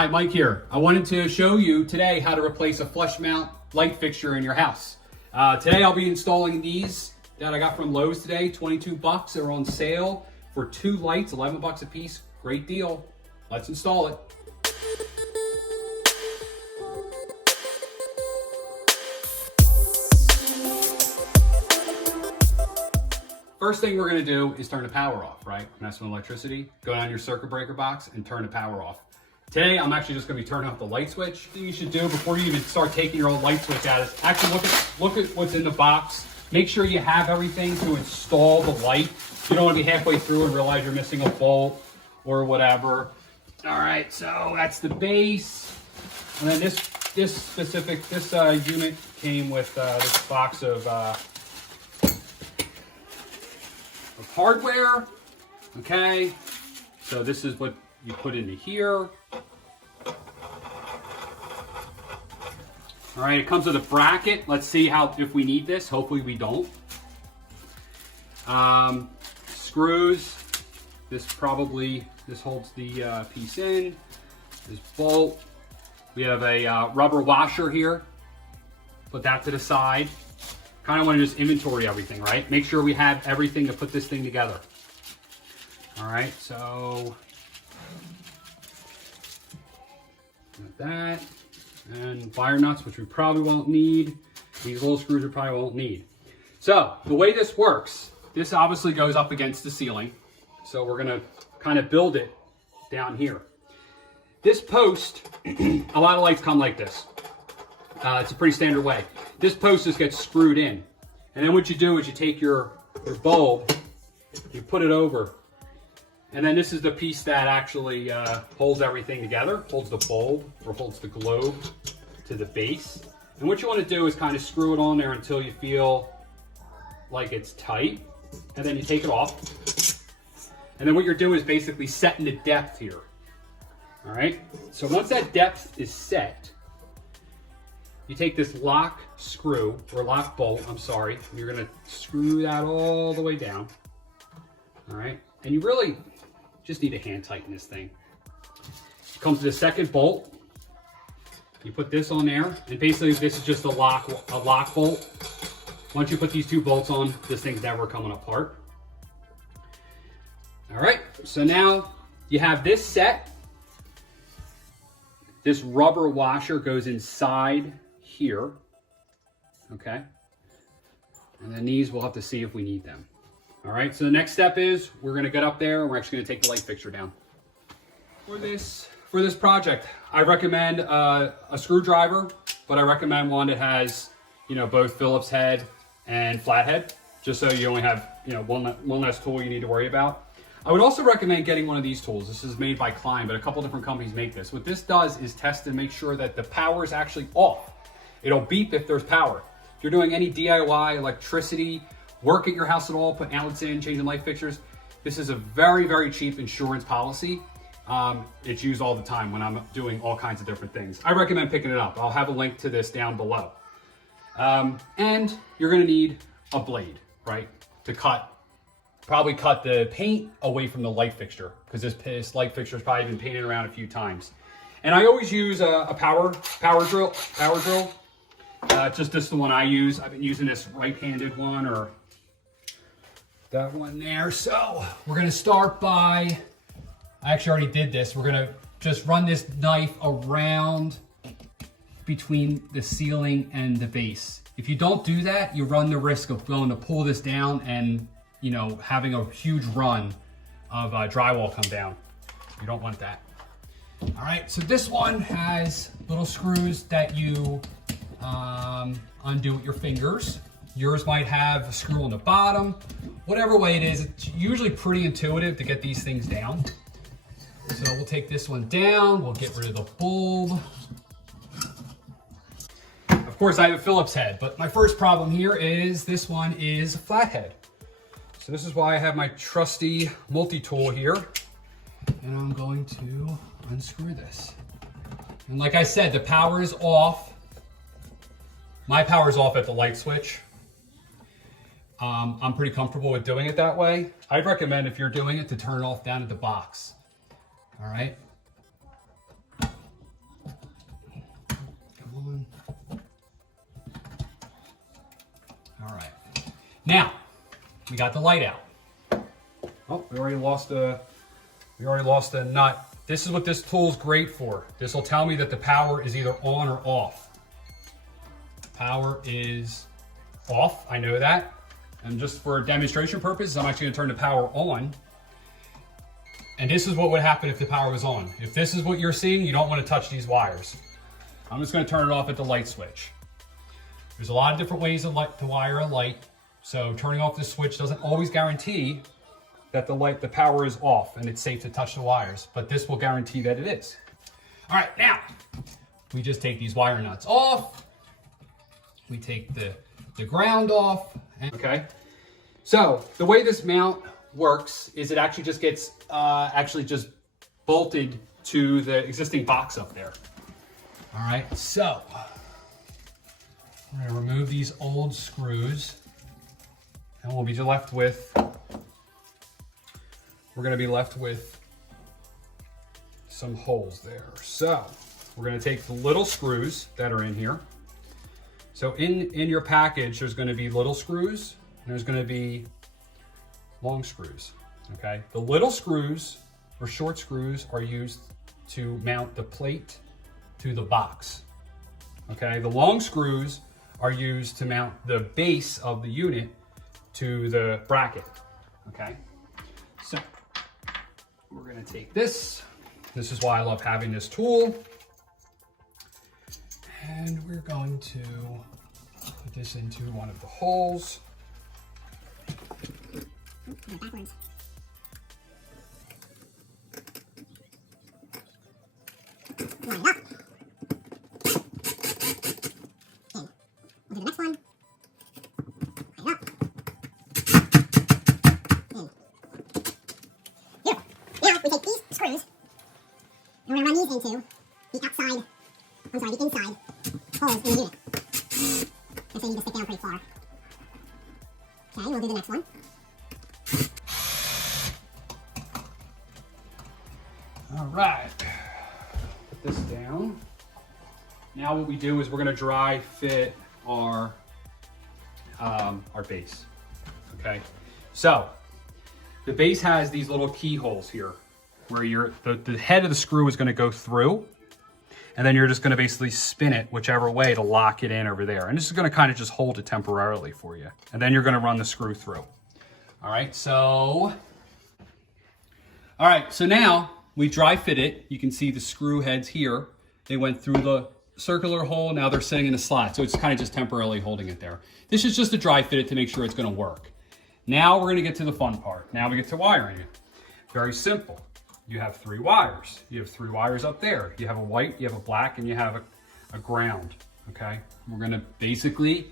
Hi, Mike here. I wanted to show you today how to replace a flush mount light fixture in your house. Today I'll be installing these that I got from Lowe's today, 22 bucks. They're on sale for 2 lights, 11 bucks a piece. Great deal. Let's install it. First thing we're gonna do is turn the power off, right? Messing with electricity, go down your circuit breaker box and turn the power off. Today, I'm actually just gonna be turning off the light switch. The thing you should do before you even start taking your old light switch out is actually look at what's in the box. Make sure you have everything to install the light. You don't wanna be halfway through and realize you're missing a bolt or whatever. All right, so that's the base. And then this unit came with this box of hardware. Okay, so this is what you put into here. All right, it comes with a bracket. Let's see if we need this. Hopefully we don't. Screws. This holds the piece in. This bolt. We have a rubber washer here. Put that to the side. Kind of want to just inventory everything, right? Make sure we have everything to put this thing together. All right, so got that. And wire nuts, which we probably won't need. These little screws we probably won't need. So the way this works, this obviously goes up against the ceiling. So we're gonna kind of build it down here. This post, a lot of lights come like this. It's a pretty standard way. This post just gets screwed in. And then what you do is you take your bulb, you put it over, and then this is the piece that actually holds everything together, holds the bulb or holds the globe to the base. And what you want to do is kind of screw it on there until you feel like it's tight, and then you take it off. And then what you're doing is basically setting the depth here. All right, so once that depth is set, you take this lock screw, or lock bolt, I'm sorry, and you're gonna screw that all the way down. All right, and you really just need to hand tighten this thing. It comes to the second bolt. You put this on there, and basically this is just a lock bolt. Once you put these 2 bolts on, this thing's never coming apart. All right, so now you have this set. This rubber washer goes inside here, okay? And then these, we'll have to see if we need them. All right, so the next step is we're gonna get up there and we're actually gonna take the light fixture down. For this project, I recommend a screwdriver, but I recommend one that has, both Phillips head and flathead, just so you only have, one less tool you need to worry about. I would also recommend getting one of these tools. This is made by Klein, but a couple different companies make this. What this does is test and make sure that the power is actually off. It'll beep if there's power. If you're doing any DIY, electricity, work at your house at all, putting outlets in, changing light fixtures, this is a very, very cheap insurance policy. It's used all the time when I'm doing all kinds of different things. I recommend picking it up. I'll have a link to this down below. And you're gonna need a blade, right? To probably cut the paint away from the light fixture, because this light fixture has probably been painted around a few times. And I always use a power drill. Just this is the one I use. I've been using this right-handed one, or that one there. So we're gonna start by, I actually already did this. We're gonna just run this knife around between the ceiling and the base. If you don't do that, you run the risk of going to pull this down and having a huge run of drywall come down. You don't want that. All right, so this one has little screws that you undo with your fingers. Yours might have a screw on the bottom. Whatever way it is, it's usually pretty intuitive to get these things down. So we'll take this one down, we'll get rid of the bulb. Of course, I have a Phillips head, but my first problem here is this one is a flathead. So this is why I have my trusty multi-tool here. And I'm going to unscrew this. And like I said, the power is off. My power is off at the light switch. I'm pretty comfortable with doing it that way. I'd recommend if you're doing it to turn it off down at the box. All right. Now, we got the light out. Oh, we already lost a nut. This is what this tool is great for. This will tell me that the power is either on or off. Power is off, I know that. And just for demonstration purposes, I'm actually gonna turn the power on. And this is what would happen if the power was on. If this is what you're seeing, you don't wanna touch these wires. I'm just gonna turn it off at the light switch. There's a lot of different ways to wire a light. So turning off this switch doesn't always guarantee that the power is off and it's safe to touch the wires, but this will guarantee that it is. All right, now, we just take these wire nuts off. We take the ground off. Okay, so the way this mount works is it actually just gets just bolted to the existing box up there. All right, so we're gonna remove these old screws and we're gonna be left with some holes there. So we're gonna take the little screws that are in here. So in your package, there's gonna be little screws and there's gonna be long screws, okay? The little screws or short screws are used to mount the plate to the box, okay? The long screws are used to mount the base of the unit to the bracket, okay? So we're gonna take this. This is why I love having this tool. And we're going to put this into one of the holes. Backwards. Line up. In. We'll do the next one. Line up. In. Beautiful. Now we take these screws and we're going to run these into the outside, the inside holes in the unit. And so you need to stick down pretty far. Okay, we'll do the next one. All right, put this down. Now what we do is we're gonna dry fit our base, okay? So the base has these little keyholes here where the head of the screw is gonna go through, and then you're just gonna basically spin it whichever way to lock it in over there. And this is gonna kind of just hold it temporarily for you. And then you're gonna run the screw through. All right, so now we dry fit it. You can see the screw heads here. They went through the circular hole, now they're sitting in the slot. So it's kind of just temporarily holding it there. This is just to dry fit it to make sure it's gonna work. Now we're gonna get to the fun part. Now we get to wiring it. Very simple. You have 3 wires. You have 3 wires up there. You have a white, you have a black, and you have a ground, okay? We're gonna basically,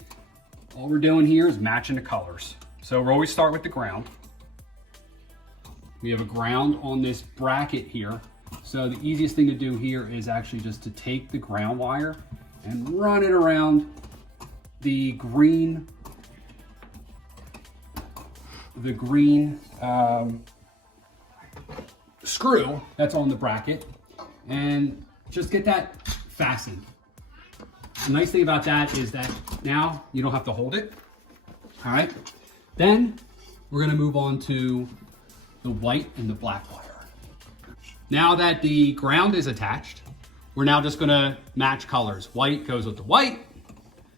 all we're doing here is matching the colors. So we'll always start with the ground. We have a ground on this bracket here. So the easiest thing to do here is actually just to take the ground wire and run it around the green screw that's on the bracket and just get that fastened. The nice thing about that is that now you don't have to hold it. All right. Then we're going to move on to the white and the black wire. Now that the ground is attached, we're now just going to match colors. White goes with the white.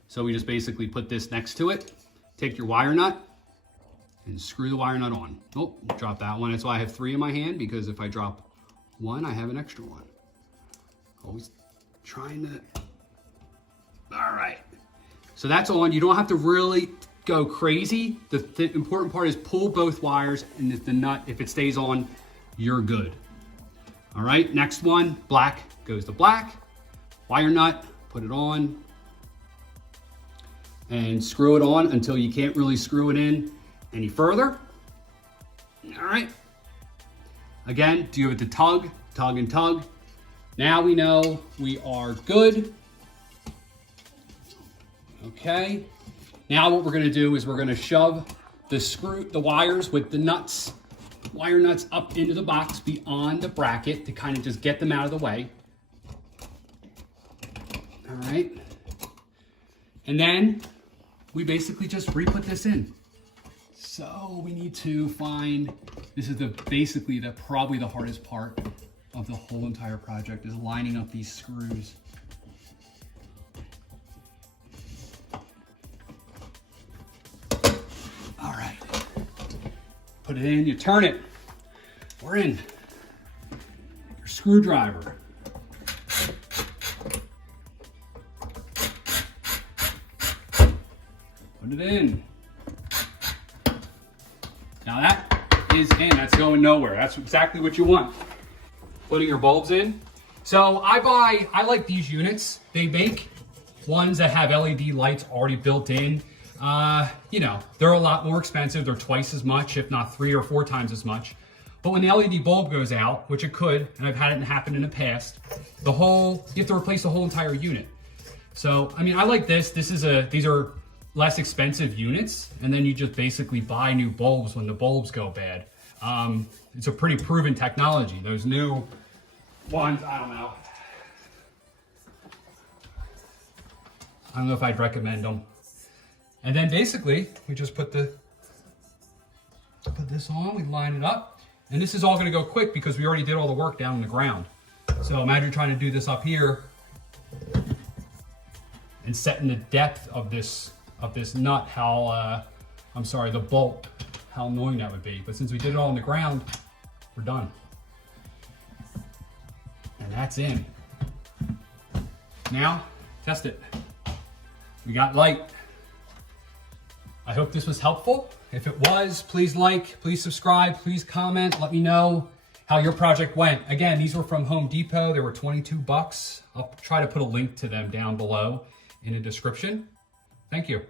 So we just basically put this next to it. Take your wire nut and screw the wire nut on. Oh, drop that one. That's why I have 3 in my hand, because if I drop one, I have an extra one. Always trying to. All right. So that's on. You don't have to really go crazy. The important part is pull both wires, and if the nut, if it stays on, you're good. All right, next one, black goes to black. Wire nut, put it on, and screw it on until you can't really screw it in any further. All right. Again, do it to tug, tug and tug. Now we know we are good. Okay. Now what we're gonna do is we're gonna shove the wires with the nuts, wire nuts up into the box beyond the bracket to kind of just get them out of the way. All right. And then we basically just re-put this in. So we need to find, this is basically probably the hardest part of the whole entire project, is lining up these screws. All right, put it in, you turn it, we're in. Your screwdriver. Put it in. Now that is in, that's going nowhere. That's exactly what you want. Putting your bulbs in. So I like these units. They make ones that have LED lights already built in. You know, they're a lot more expensive. They're twice as much, if not 3 or 4 times as much. But when the LED bulb goes out, which it could, and I've had it happen in the past, you have to replace the whole entire unit. So, I mean, I like this. These are less expensive units, and then you just basically buy new bulbs when the bulbs go bad. It's a pretty proven technology. Those new ones, I don't know if I'd recommend them. And then basically, we just put this on, we line it up, and this is all gonna go quick because we already did all the work down on the ground. So imagine trying to do this up here and setting the depth of this nut, the bolt, how annoying that would be. But since we did it all on the ground, we're done. And that's in. Now, test it. We got light. I hope this was helpful. If it was, please like, please subscribe, please comment, let me know how your project went. Again, these were from Home Depot. They were 22 bucks. I'll try to put a link to them down below in the description. Thank you.